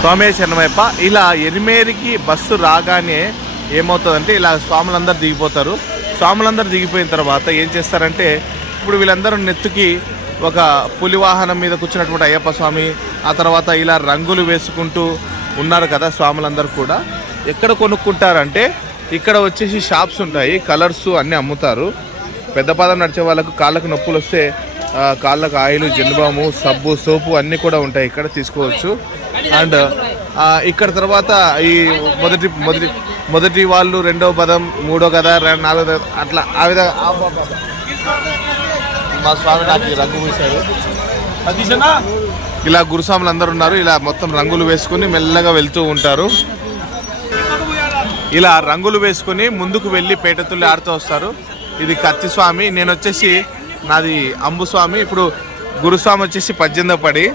స్వామి శరణమయ్యప్ప. ఇలా ఎరిమేరికి బస్సు రాగానే ఏమవుతుందంటే ఇలా స్వాములందరూ దిగిపోతారు. స్వాములందరూ దిగిపోయిన తర్వాత ఏం చేస్తారంటే ఇప్పుడు వీళ్ళందరూ నెత్తుకి ఒక పులి వాహనం మీద కూర్చున్నటువంటి అయ్యప్ప స్వామి, ఆ తర్వాత ఇలా రంగులు వేసుకుంటూ ఉన్నారు కదా స్వాములందరూ కూడా. ఎక్కడ కొనుక్కుంటారంటే ఇక్కడ వచ్చేసి షాప్స్ ఉంటాయి, కలర్స్ అన్నీ అమ్ముతారు. పెద్ద పాదం నడిచే వాళ్ళకు కాళ్ళకు నొప్పులు వస్తే కాళ్ళకు ఆయిల్, జెండుబాము, సబ్బు, సోపు అన్నీ కూడా ఉంటాయి, ఇక్కడ తీసుకోవచ్చు. అండ్ ఇక్కడ తర్వాత ఈ మొదటి వాళ్ళు రెండో పదం, మూడో కదా, నాలుగో అట్లా ఆ విధంగా మా స్వామి నాకు రంగు వేశారు. ఇలా గురుస్వాములు అందరూ ఉన్నారు. ఇలా మొత్తం రంగులు వేసుకుని మెల్లగా వెళ్తూ ఉంటారు. ఇలా రంగులు వేసుకుని ముందుకు వెళ్ళి పేటతుల్లి ఆడుతూ వస్తారు. ఇది కత్తి స్వామి, నేను వచ్చేసి నాది అంబు స్వామి. ఇప్పుడు గురుస్వామి వచ్చేసి 18వ పడి.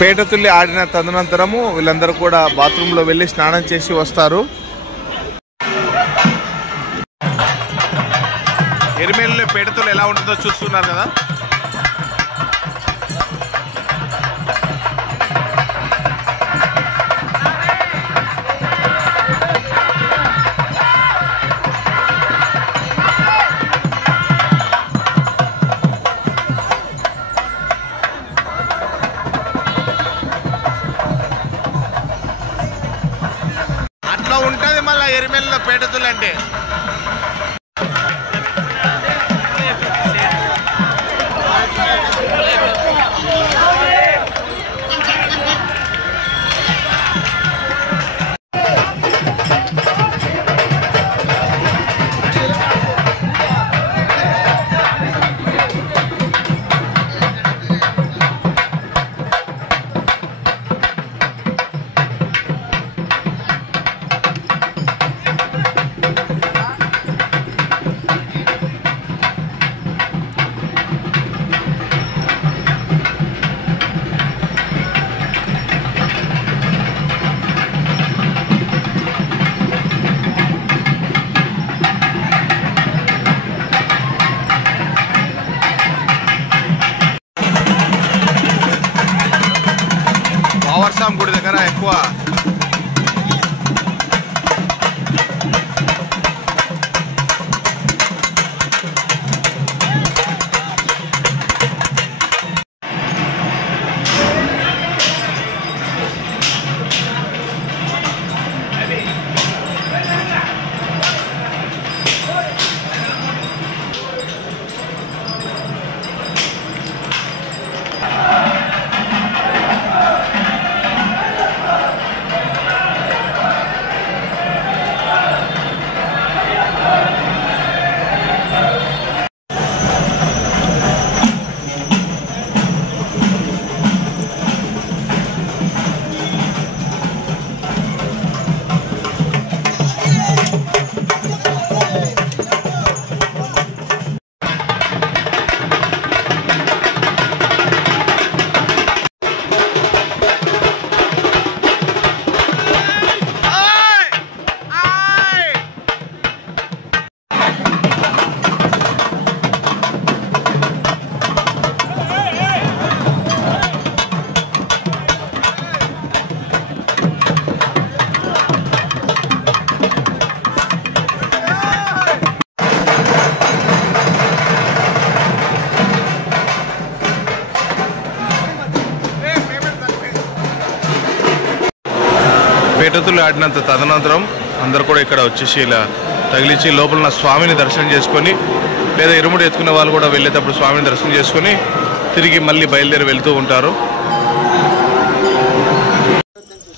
పేటతుల్లి ఆడిన తదనంతరము వీళ్ళందరూ కూడా బాత్రూంలో వెళ్ళి స్నానం చేసి వస్తారు. ఎరిమేలులో పేటతుల్లి ఎలా ఉంటుందో చూస్తున్నారు కదా. అట్లా ఉంటుంది మళ్ళీ ఎరిమేలులో పేటతుల్లి అంటే. పావర్స్వామి గుడి దగ్గర ఎక్కువ పేటతుల్లి ఆడినంత తదనంతరం అందరు కూడా ఇక్కడ వచ్చేసి ఇలా తగిలించి లోపల నా స్వామిని దర్శనం చేసుకొని, లేదా ఇరుముడు ఎత్తుకునే వాళ్ళు కూడా వెళ్ళేటప్పుడు స్వామిని దర్శనం చేసుకొని తిరిగి మళ్ళీ బయలుదేరి వెళ్తూ ఉంటారు.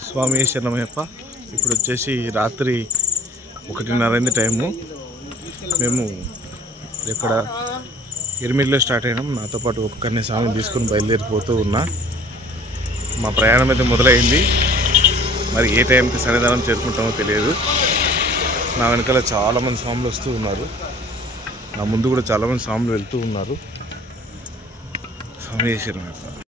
స్వామి శరణమయ్యప్ప. ఇప్పుడు వచ్చేసి రాత్రి 1:30 అయింది టైము. మేము ఇక్కడ ఎరిమిడిలో స్టార్ట్ అయినాం. నాతో పాటు ఒక్కరిని స్వామిని తీసుకుని బయలుదేరిపోతూ ఉన్నా. మా ప్రయాణం అయితే మొదలైంది. మరి ఏ టైంకి సన్నిధానం చేరుకుంటామో తెలియదు. నా వెనకాల చాలామంది స్వాములు వస్తూ ఉన్నారు. నా ముందు కూడా చాలామంది స్వాములు వెళ్తూ ఉన్నారు. స్వామి శరణమయ్యప్ప.